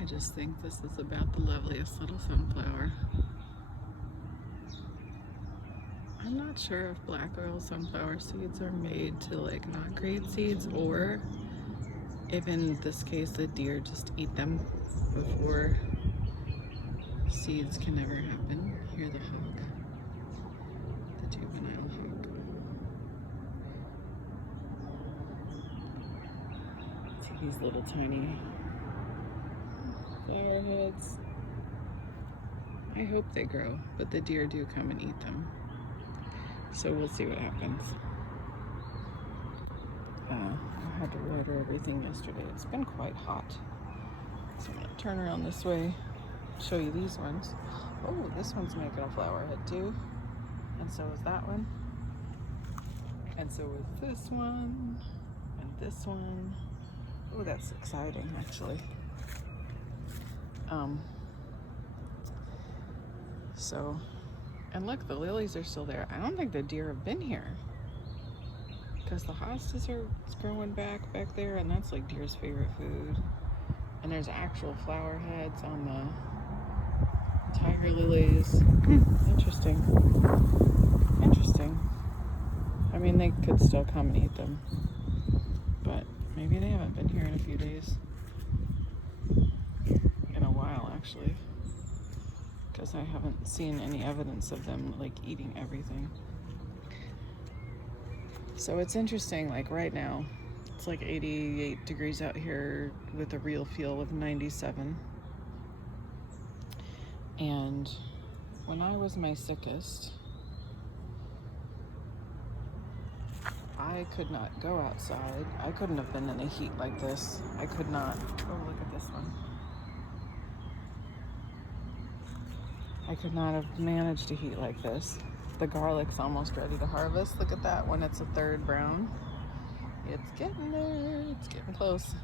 I just think this is about the loveliest little sunflower. I'm not sure if black oil sunflower seeds are made to like not create seeds, or if in this case the deer just eat them before seeds can ever happen. Hear the hawk, the juvenile hawk. See these little tiny flower heads. I hope they grow, but the deer do come and eat them. So we'll see what happens. I had to water everything yesterday. It's been quite hot. So I'm gonna turn around this way, show you these ones. Oh, this one's making a flower head too. And so is that one. And so is this one. And this one. Oh, that's exciting actually. And look, the lilies are still there. I don't think the deer have been here, because the hostas are growing back there, and that's like deer's favorite food. And there's actual flower heads on the tiger lilies. Interesting. Interesting. I mean, they could still come and eat them, but maybe they haven't been here in a few days. In a while, actually. Because I haven't seen any evidence of them like eating everything. So it's interesting, like right now, it's like 88 degrees out here with a real feel of 97. And when I was my sickest, I could not go outside. I couldn't have been in a heat like this. I could not. Oh, look at this one. I could not have managed a heat like this. The garlic's almost ready to harvest. Look at that when it's a third brown. It's getting there. It's getting close.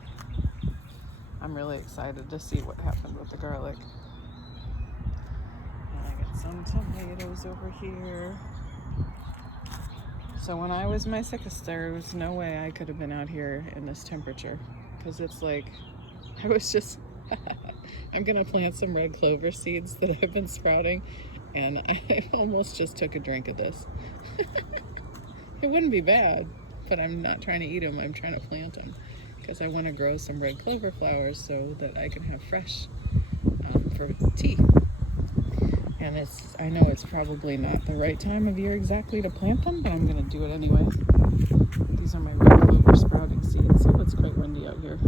I'm really excited to see what happened with the garlic. And I got some tomatoes over here. So when I was my sickest, there was no way I could have been out here in this temperature, because it's like, I was just I'm gonna plant some red clover seeds that I've been sprouting, and I almost just took a drink of this. It wouldn't be bad, but I'm not trying to eat them. I'm trying to plant them because I want to grow some red clover flowers so that I can have fresh for tea. And I know it's probably not the right time of year exactly to plant them, but I'm gonna do it anyway. These are my red clover sprouting seeds. So it's quite windy out here.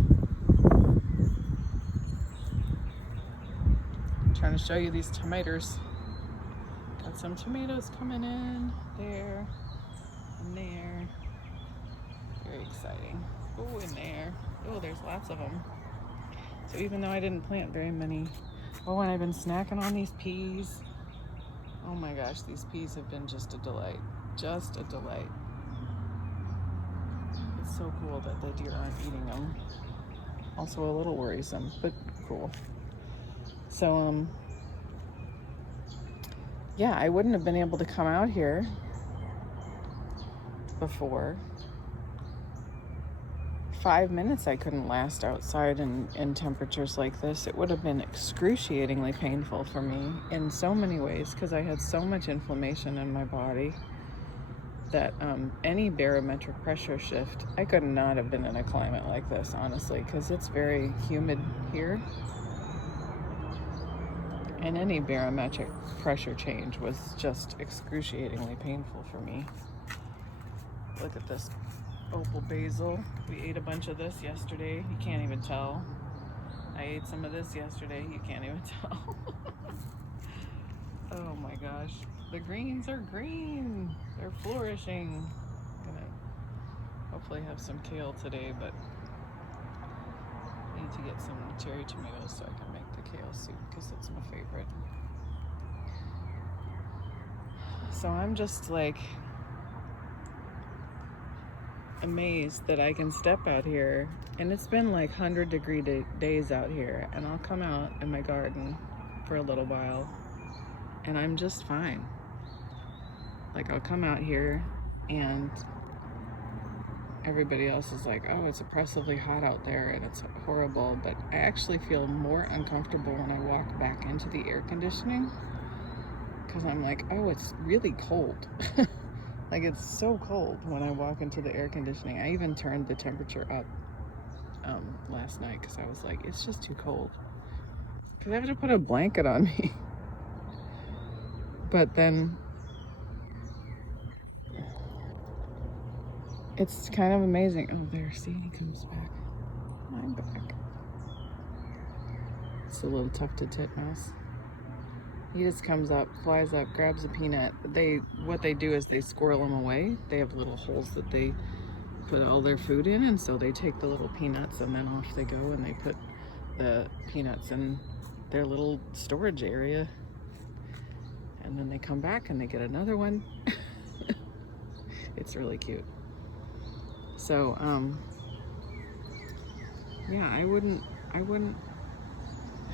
Trying to show you these tomatoes. Got some tomatoes coming in there and there. Very exciting. Oh, in there. Oh, there's lots of them. So even though I didn't plant very many, oh, and I've been snacking on these peas. Oh my gosh, these peas have been just a delight. Just a delight. It's so cool that the deer aren't eating them. Also a little worrisome, but cool. So, yeah, I wouldn't have been able to come out here before. 5 minutes I couldn't last outside in temperatures like this. It would have been excruciatingly painful for me in so many ways, because I had so much inflammation in my body that any barometric pressure shift, I could not have been in a climate like this, honestly, because it's very humid here. And any barometric pressure change was just excruciatingly painful for me. Look at this opal basil. We ate a bunch of this yesterday. You can't even tell. I ate some of this yesterday. You can't even tell. Oh my gosh. The greens are green. They're flourishing. I'm gonna hopefully have some kale today, but I need to get some cherry tomatoes so I can make the kale soup, because it's my favorite. So I'm just like amazed that I can step out here, and it's been like 100-degree days out here, and I'll come out in my garden for a little while and I'm just fine. Like, I'll come out here and everybody else is like, oh, it's oppressively hot out there and it's horrible, but I actually feel more uncomfortable when I walk back into the air conditioning, because I'm like, oh, it's really cold. Like, it's so cold when I walk into the air conditioning. I even turned the temperature up last night because I was like, it's just too cold, because I have to put a blanket on me. But then it's kind of amazing. Oh, there, see, he comes back. I'm back. It's a little tufted titmouse. He just comes up, flies up, grabs a peanut. What they do is they squirrel them away. They have little holes that they put all their food in, and so they take the little peanuts and then off they go, and they put the peanuts in their little storage area. And then they come back and they get another one. It's really cute. So, yeah, I wouldn't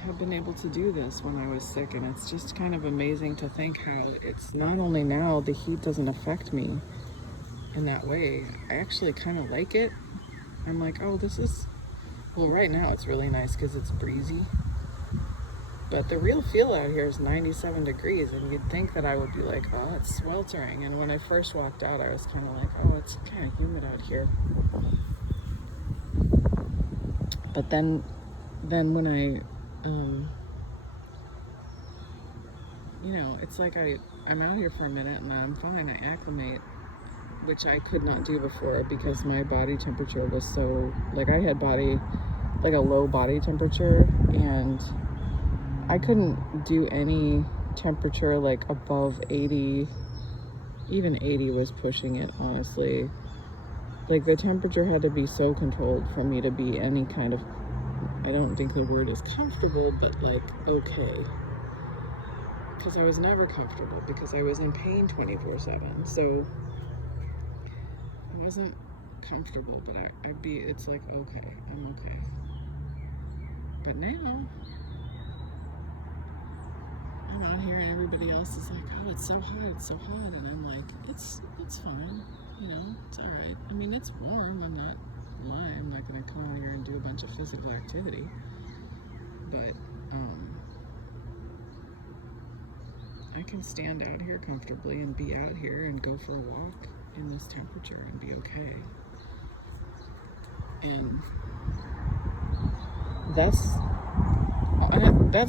have been able to do this when I was sick, and it's just kind of amazing to think how it's not only now the heat doesn't affect me in that way. I actually kind of like it. I'm like, oh, this is, well, right now it's really nice because it's breezy, but the real feel out here is 97 degrees, and you'd think that I would be like, oh, it's sweltering. And when I first walked out, I was kind of like, oh, it's kind of humid out here. But then when I you know, it's like I'm out here for a minute and I'm fine. I acclimate, which I could not do before because my body temperature was so, like, I had like a low body temperature, and I couldn't do any temperature like above 80. Even 80 was pushing it, honestly. Like, the temperature had to be so controlled for me to be any kind of, I don't think the word is comfortable, but like, okay. Because I was never comfortable because I was in pain 24/7. So I wasn't comfortable, but it's like, okay, I'm okay. But now I'm out here and everybody else is like, oh, it's so hot, it's so hot. And I'm like, it's fine, you know, it's all right. I mean, it's warm, I'm not lying. I'm not going to come out here and do a bunch of physical activity. But, I can stand out here comfortably and be out here and go for a walk in this temperature and be okay. And that's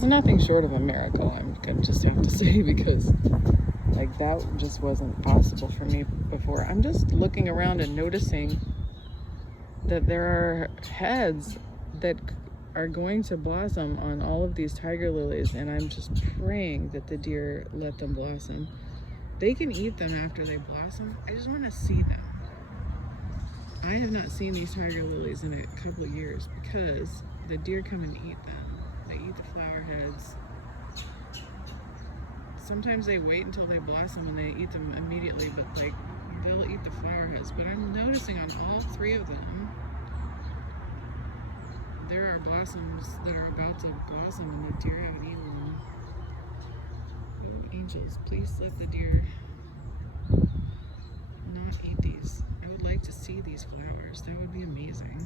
nothing short of a miracle, I'm gonna just have to say, because like, that just wasn't possible for me before. I'm just looking around and noticing that there are heads that are going to blossom on all of these tiger lilies, and I'm just praying that the deer let them blossom. They can eat them after they blossom. I just want to see them. I have not seen these tiger lilies in a couple of years because the deer come and eat them. They eat the flower heads. Sometimes they wait until they blossom and they eat them immediately, but like, they'll eat the flower heads. But I'm noticing on all three of them, there are blossoms that are about to blossom and the deer haven't eaten them. Oh, angels, please let the deer not eat these. I would like to see these flowers. That would be amazing.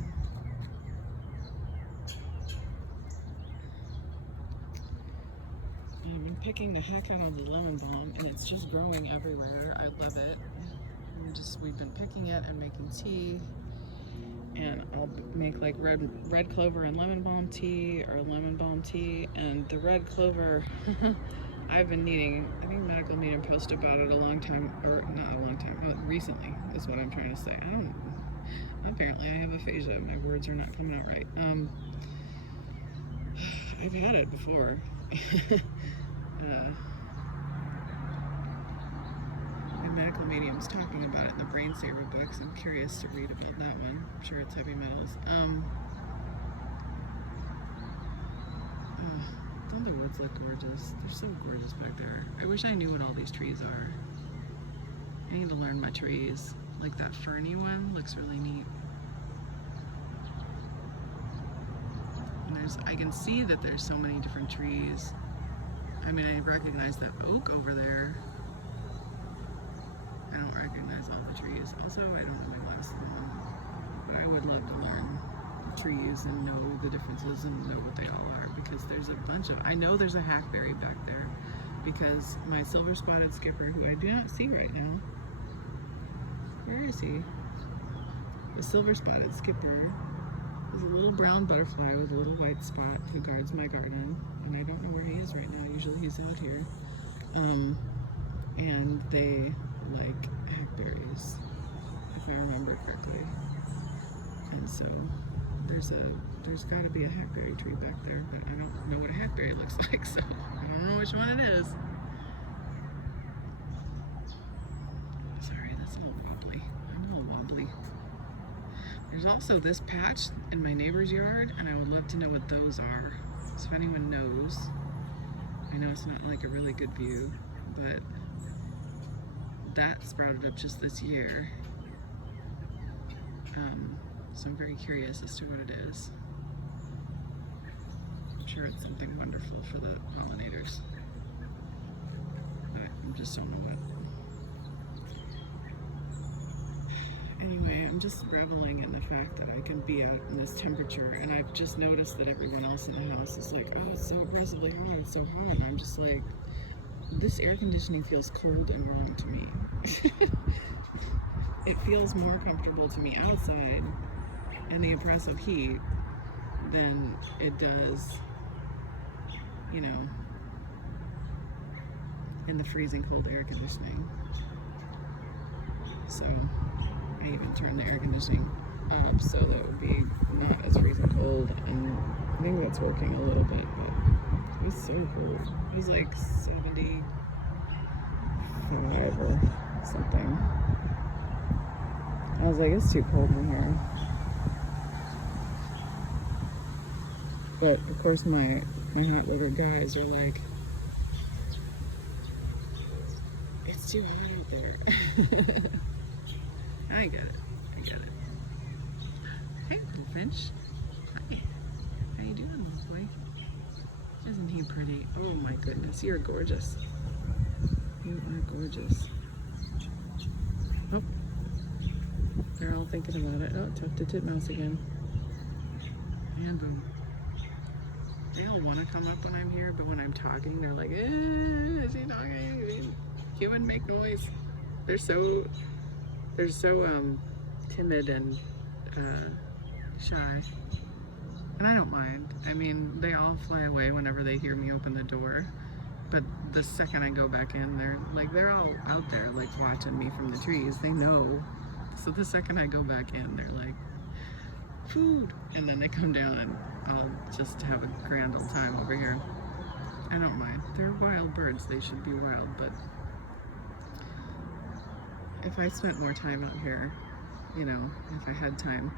I've been picking the heck out of the lemon balm, and it's just growing everywhere. I love it. We've been picking it and making tea. And I'll make like red clover and lemon balm tea, or lemon balm tea. And the red clover, I've been needing, I think Medical Medium posted about it a long time, or not a long time, recently is what I'm trying to say. Apparently I have aphasia, my words are not coming out right. I've had it before. The Medical Medium's talking about it in the Brain Saver books. I'm curious to read about that one. I'm sure it's heavy metals. Don't the woods look gorgeous? They're so gorgeous back there. I wish I knew what all these trees are. I need to learn my trees. Like that ferny one looks really neat. And I can see that there's so many different trees. I mean, I recognize that oak over there. I don't recognize all the trees. Also, I don't really want to see them. But I would love to learn trees and know the differences and know what they all are, because there's a bunch of, I know there's a hackberry back there because my silver spotted skipper, who I do not see right now, where is he? The silver spotted skipper is a little brown butterfly with a little white spot who guards my garden, and I don't know where he is right now. Usually he's out here. And they like hackberries, if I remember correctly. And so there's got to be a hackberry tree back there, but I don't know what a hackberry looks like, so I don't know which one it is. Sorry, that's a little wobbly. I'm a little wobbly. There's also this patch in my neighbor's yard, and I would love to know what those are. So if anyone knows, I know it's not like a really good view, but that sprouted up just this year. So I'm very curious as to what it is. I'm sure it's something wonderful for the pollinators, but I just don't know what. Anyway, I'm just reveling in the fact that I can be out in this temperature, and I've just noticed that everyone else in the house is like, oh, it's so oppressively hot, it's so hot, and I'm just like, this air conditioning feels cold and wrong to me. It feels more comfortable to me outside in the oppressive heat than it does, you know, in the freezing cold air conditioning. So I even turned the air conditioning up so that it would be not as freezing cold, and I think that's working a little bit, but it was so cold. It was like 75 or something. I was like, it's too cold in here. But of course my hot-livered guys are like, it's too hot out there. I get it. I get it. Hey, little finch. Hi. How you doing, little boy? Isn't he pretty? Oh my goodness, you're gorgeous. You are gorgeous. Oh, they're all thinking about it. Oh, tufted titmouse again. And boom. They all want to come up when I'm here, but when I'm talking, they're like, is he talking? Human make noise. They're so timid and shy. And I don't mind. I mean, they all fly away whenever they hear me open the door. But the second I go back in, they're all out there, like, watching me from the trees. They know. So the second I go back in, they're like, food. And then they come down and I'll just have a grand old time over here. I don't mind. They're wild birds. They should be wild, but if I spent more time out here, you know, if I had time,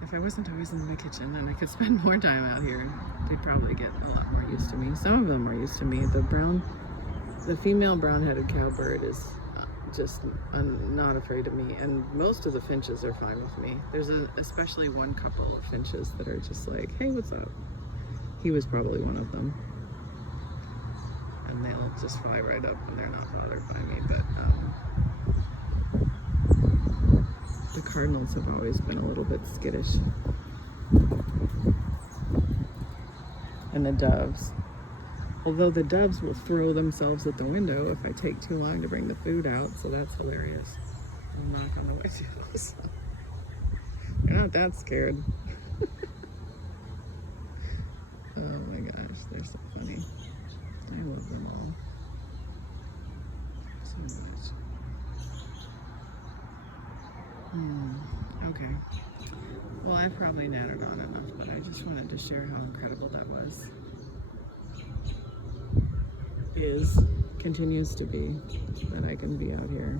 if I wasn't always in my kitchen and I could spend more time out here, they'd probably get a lot more used to me. Some of them are used to me. The female brown-headed cowbird is just not afraid of me, and most of the finches are fine with me. There's especially one couple of finches that are just like, hey, what's up? He was probably one of them. And they'll just fly right up and they're not bothered by me, but the cardinals have always been a little bit skittish. And the doves. Although the doves will throw themselves at the window if I take too long to bring the food out, so that's hilarious. I'm knock on the windows. They're not that scared. Oh my gosh, they're so funny. I love them all so much. Okay. Well, I've probably nattered on enough, but I just wanted to share how incredible that was. Continues to be, that I can be out here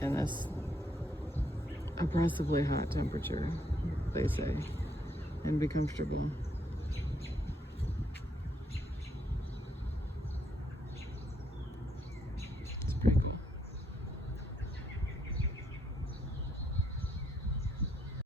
in this oppressively hot temperature, they say, and be comfortable.